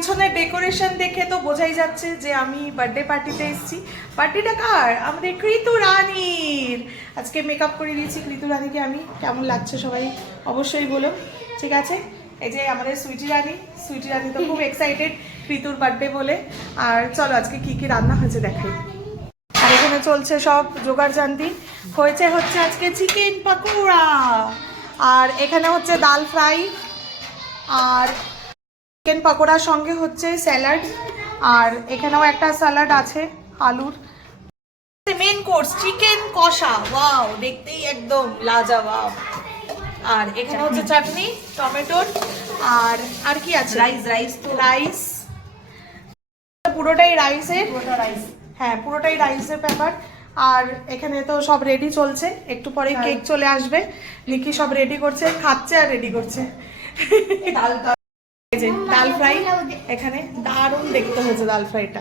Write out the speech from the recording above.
পিছনে ডেকোরেশন দেখে তো বোঝাই যাচ্ছে যে আমি বার্থডে পার্টিতে এসেছি। পার্টিটা কার? আমাদের কৃতু রানীর। আজকে মেকআপ করে দিয়েছি কৃতু রানীকে আমি। কেমন লাগছে সবাই অবশ্যই বলো, ঠিক আছে? এই যে আমাদের সুইটি রানী তো খুব এক্সাইটেড কৃতুর বার্থডে বলে। আর চলো আজকে কি কি রান্না হয়েছে দেখাই। আর এখানে চলছে সব জোগাড় জান্তি। হচ্ছে আজকে চিকেন পাকোড়া, আর এখানে হচ্ছে ডাল ফ্রাই, আর চিকেন পাকোড়ার সঙ্গে হচ্ছে স্যালাড, আর এখানেও একটা স্যালাড আছে আলুর। মেন কোর্স চিকেন কষা, ওয়াও, দেখতেই একদম লাজবাব। আর এখানে হচ্ছে চাটনি টমেটোর, আর কি আছে? রাইস পুরোটাই রাইসের। হ্যাঁ, পুরোটাই রাইসের ব্যাপার। আর এখানে তো সব রেডি চলছে, একটু পরে কেক চলে আসবে। লিকি সব রেডি করছে, খাচ্ছে আর রেডি করছে। ডাল ফ্রাই এখানে দারুণ দেখতে হয়েছে ডাল ফ্রাইটা।